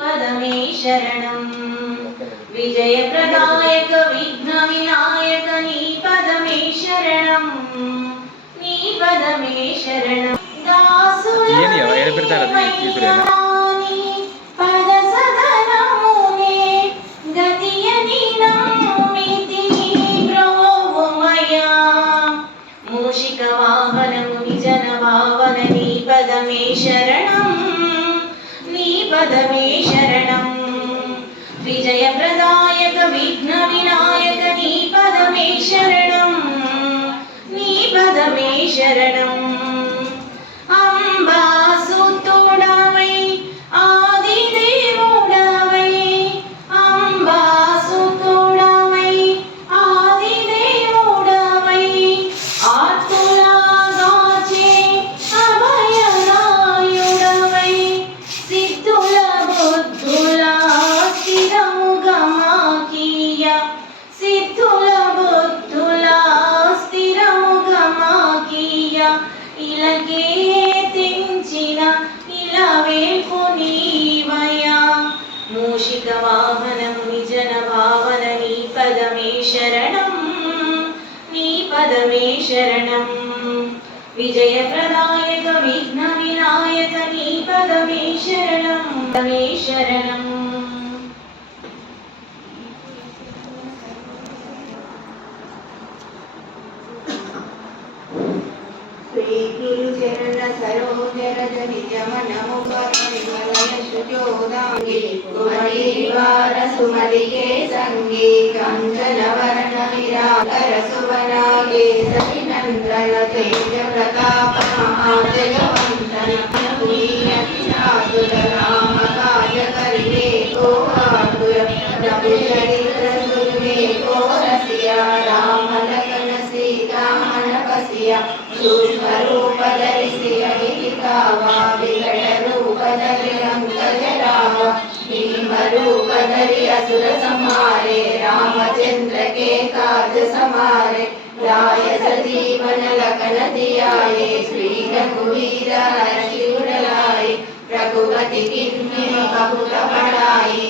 पदमे शरणं विजयप्रदायक विघ्नविनायक नी पदमे शरणं नी पदमे शरणं पदमे शरणं नी पदमे शरणं विजयप्रदायक विघ्नविनायक नी पदमे शरणं नी पदमे शरणं अम्बासुतोडवै आदिदेवोडवै अम्बासुतोडवै आदिदेवोडवै आर्तुलागाचे अभयनायुडवै सिद्धुल बुद्धुल स्थिरमुगमाकीय सिद्धुल बुद्धुल स्थिरमुगमाकीय इलगे तेंचिन इलवेल्पु नीवया मूषिकवाहनं निजनभावन नी पदमे शरणं नी पदमे शरणं विजयप्रदायक विघ्नविनायक नी पदमे शरणं पदमे शरणं श्री गुरु चरण सरोज रज निज मन मुकुर विमलय सुजोदांगी कुमरी निवार सुमति के संगी कंचन वरण विरागर सुवनागे सखी नंदन तेज प्रताप महाजगवंदन पुनीयतिनाथुर राम काज करिबे को आतुर प्रभु चरित्र सुनिबे को रसिया राम लखन सीता मन बसिया सूक्ष्म रूप धरिसि अहितावा विकट रूप धरि लंक जरावा भीम रूप धरि असुर संहारे रामचंद्र के काज समारे लाय सजीवन लखन जियाए श्री रघुवीर हर्षि उर लाए रघुपति किन्हीं बहुत बड़ाई।